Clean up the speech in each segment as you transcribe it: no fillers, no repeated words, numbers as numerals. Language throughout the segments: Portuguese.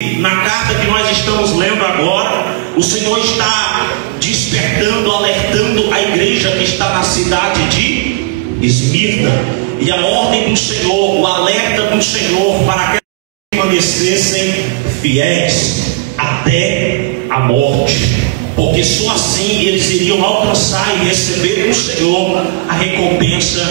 Na carta que nós estamos lendo agora, o Senhor está despertando, alertando a igreja que está na cidade de Esmirna. E a ordem do Senhor, o alerta do Senhor para que permanecessem fiéis até a morte, porque só assim eles iriam alcançar e receber do Senhor a recompensa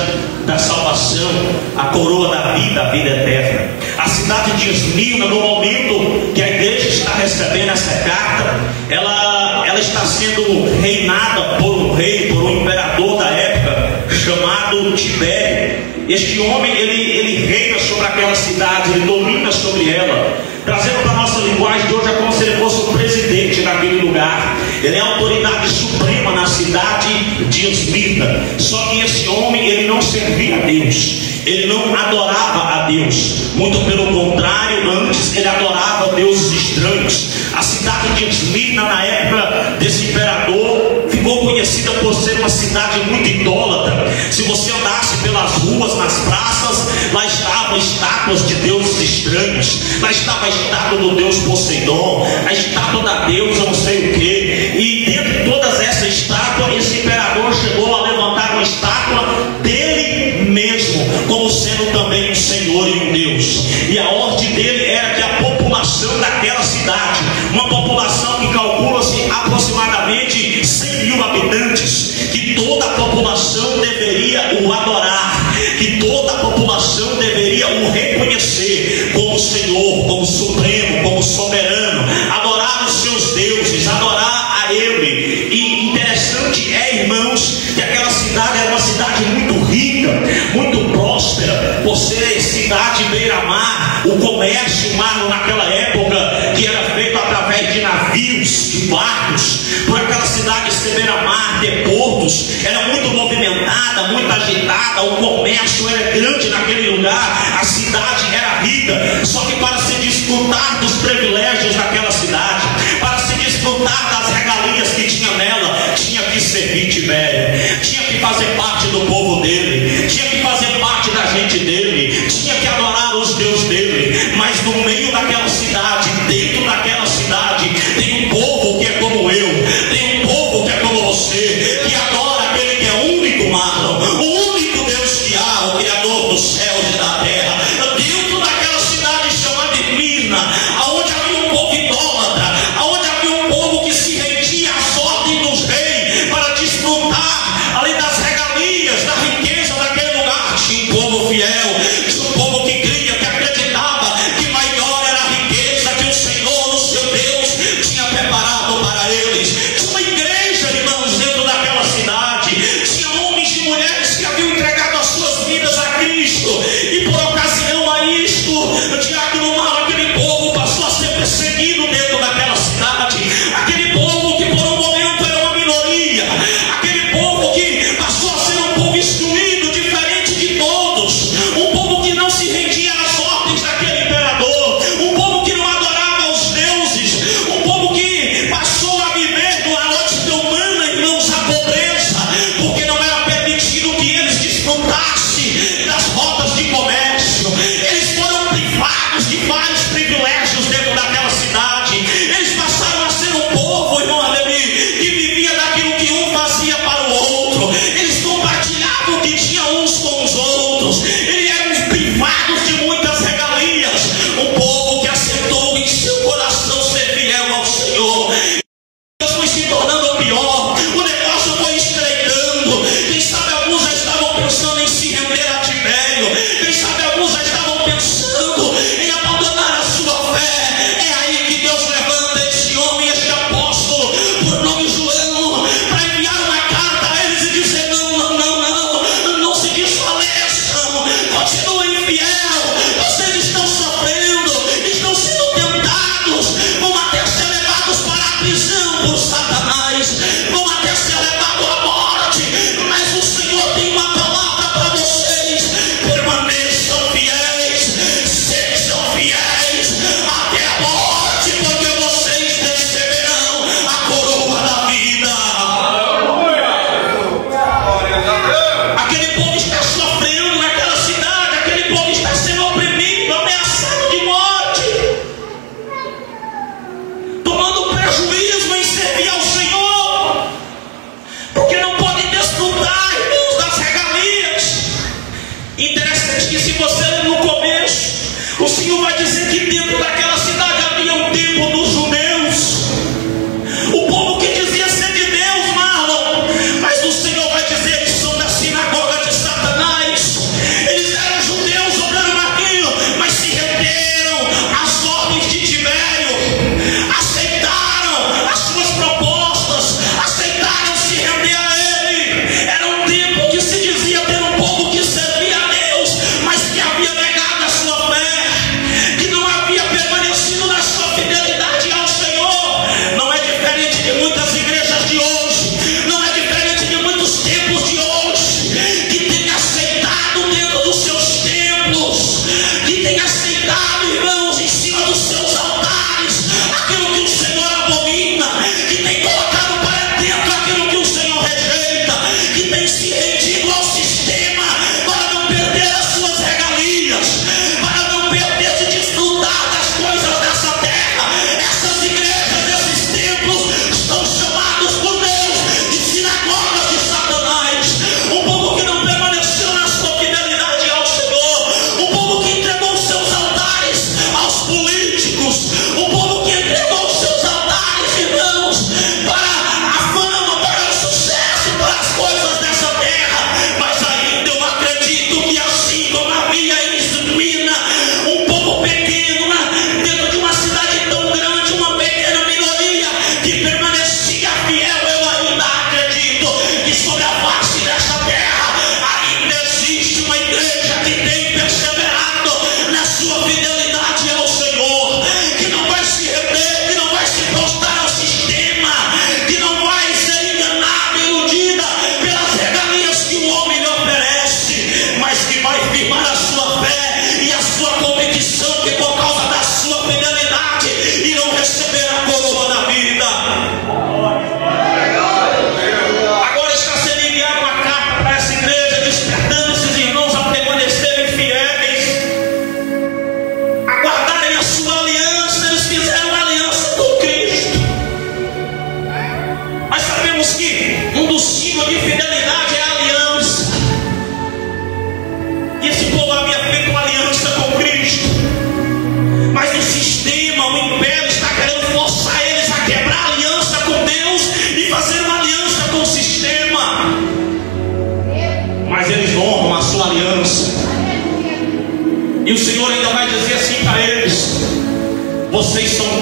da salvação, a coroa da vida, a vida eterna. A cidade de Esmirna, no momento que a igreja está recebendo essa carta, ela está sendo reinada por um rei, por um imperador da época chamado Tibério. Este homem, ele reina sobre aquela cidade, ele domina sobre ela. Trazendo para a nossa linguagem de hoje, é como se ele fosse o presidente daquele lugar. Ele é a autoridade suprema na cidade de Esmirna. Só que esse homem, ele não servia a Deus, ele não adorava a Deus. Muito pelo contrário, antes ele adorava deuses estranhos. A cidade de Esmirna, na época desse imperador, ficou conhecida por ser uma cidade muito idólatra. Se você andasse pelas ruas, nas praças, lá estavam estátuas de deuses estranhos. Lá estava a estátua do deus Poseidon, a estátua da deusa não sei o que. E dentro de todas essas estátuas, esse imperador chegou a levantar uma estátua dele mesmo, como sendo também um Senhor e um Deus. E a ordem dele era que a população daquela cidade, uma população que calcula-se aproximadamente 100 mil habitantes, que toda a população deveria o adorar, que toda a população deveria o reconhecer como Senhor, como Supremo, como Soberano, adorar os seus deuses, adorar a Ele. E interessante é, irmãos, que aquela cidade era uma cidade muito rica, muito próspera, por ser cidade beira-mar. O comércio humano naquela época, que era feito através de navios, de barcos, por aquela cidade ser beira-mar, ter portos, era muito movimentada, muito agitada, o comércio era grande naquele lugar, a cidade era rica. Só que para se desfrutar dos privilégios daquela cidade, para se desfrutar das regalias que tinha nela, tinha que servir Tibério, tinha que fazer parte do povo dele, tinha que fazer parte da gente dele, tinha que adorar os deuses dele. Mas no meio daquela cidade, dentro daquela cidade, tem um povo que é como eu, tem um povo que é como você, que adora aquele que é único, mano, o único Deus que há, o Criador dos céus e da terra. Dentro daquela cidade chamada Esmirna, onde havia um povo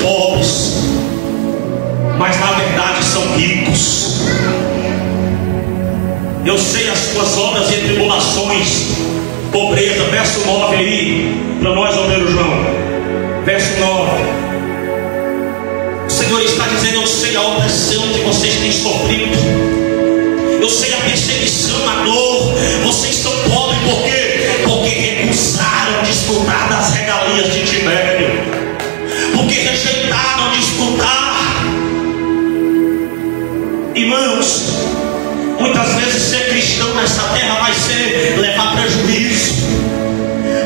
pobres, mas na verdade são ricos. Eu sei as tuas obras e tribulações, pobreza. Verso 9 aí, para nós, obreiro João. Verso 9. O Senhor está dizendo: eu sei a opressão que vocês têm sofrido, eu sei a perseguição, a dor. Vocês estão pobres por quê? Porque recusaram desfrutar das regalias de Tibério, porque rejeitaram desfrutar. Irmãos, muitas vezes ser cristão nessa terra vai ser levar prejuízo.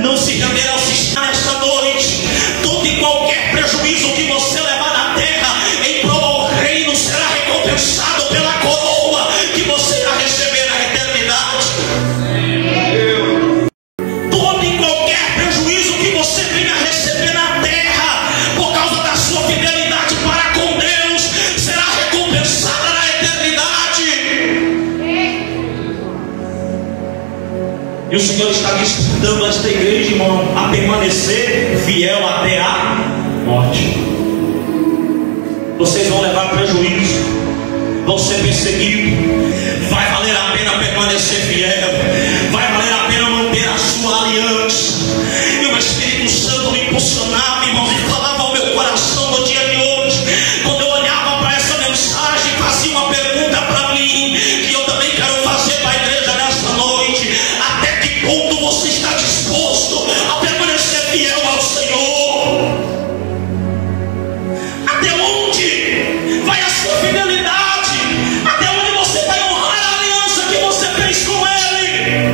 Não se render ao sistema nesta noite. Todo e qualquer prejuízo que você levar na terra em prol ao reino será recompensado pela coroa que você irá receber na eternidade. Todo e qualquer prejuízo que você venha receber na terra por causa da sua fidelidade para com Deus será recompensada na eternidade. E o Senhor está despertando esta igreja, irmão, a permanecer fiel até a morte. Vocês vão levar prejuízo, vão ser perseguidos. Vai valer a pena permanecer fiel, vai valer a pena manter a sua aliança. E o Espírito Santo me impulsionava, irmãos, e falava ao meu coração no dia de hoje. Quando eu olhava para essa mensagem, fazia uma pergunta para mim, que eu também quero fazer para a igreja nesta noite: até que ponto você está disposto a permanecer fiel ao Senhor? Até onde vai a sua fidelidade? Até onde você vai honrar a aliança que você fez com Ele?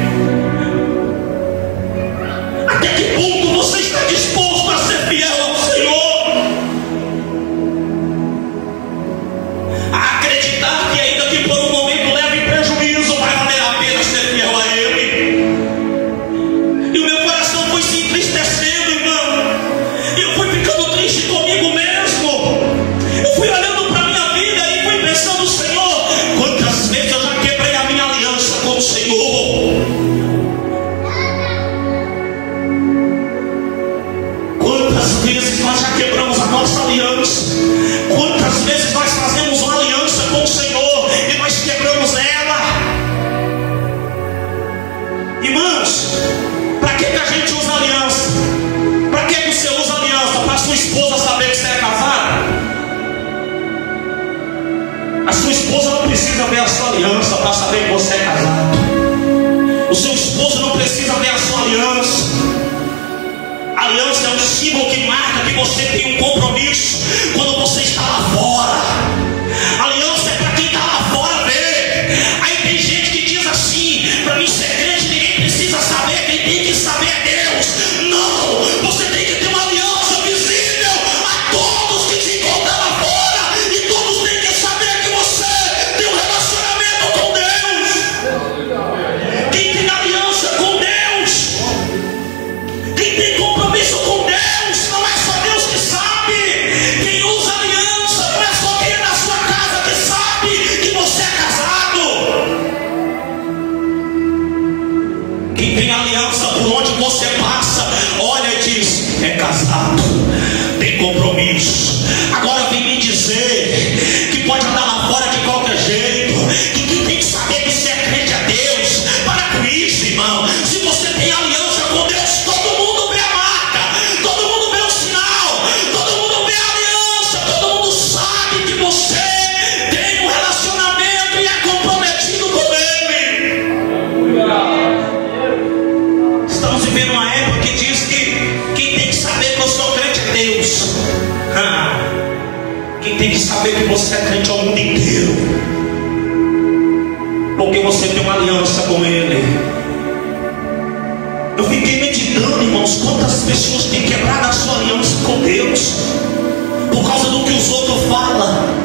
Até que ponto você está disposto a ser fiel ao Senhor? A acreditar que ainda que por um momento leve prejuízo, vai valer a pena ser fiel a Ele. E o meu coração foi se entristecendo, irmão. E eu fui ficando triste comigo mesmo. Eu fui olhando para a minha vida e fui pensando: Senhor, quantas vezes eu já quebrei a minha aliança com o Senhor? Quantas vezes nós já quebramos a nossa aliança? Quantas vezes nós fazemos uma aliança com o Senhor e nós quebramos ela? Irmãos, para que a gente usa aliança? Para que você usa aliança? Para a sua esposa saber que você é casado? A sua esposa não precisa ver a sua aliança para saber que você é casado. O seu esposo não precisa ver a sua aliança. A aliança é um símbolo que marca que você tem um compromisso quando você está lá fora. A aliança é para quem está lá fora ver. Aí tem gente que diz assim: para mim ser crente ninguém precisa saber, quem tem que saber é Deus. Não, você tem que ter uma aliança visível a todos que te encontram lá fora, e todos têm que saber que você tem um relacionamento com Deus. Quem tem aliança com Deus, quem tem compromisso com Deus, não é só Deus que sabe. Quem usa aliança não é só quem é da sua casa que sabe que você é casado. Quem tem aliança por onde você passa, olha e diz: é casado, tem compromisso. Agora vem me dizer que pode andar lá fora de qualquer jeito, que quem tem que saber que você é crente a Deus. Para com isso, irmão. Se você tem aliança com Deus, todo mundo vê a marca, todo mundo vê o sinal, todo mundo vê a aliança, todo mundo sabe que você tem um relacionamento e é comprometido com Ele. Estamos vivendo uma época que diz que quem tem que saber que eu sou crente é Deus. Quem tem que saber que você é crente é o mundo inteiro, porque você tem uma aliança com Ele. Eu fiquei meditando, irmãos, quantas pessoas têm quebrado a sua aliança com Deus por causa do que os outros falam.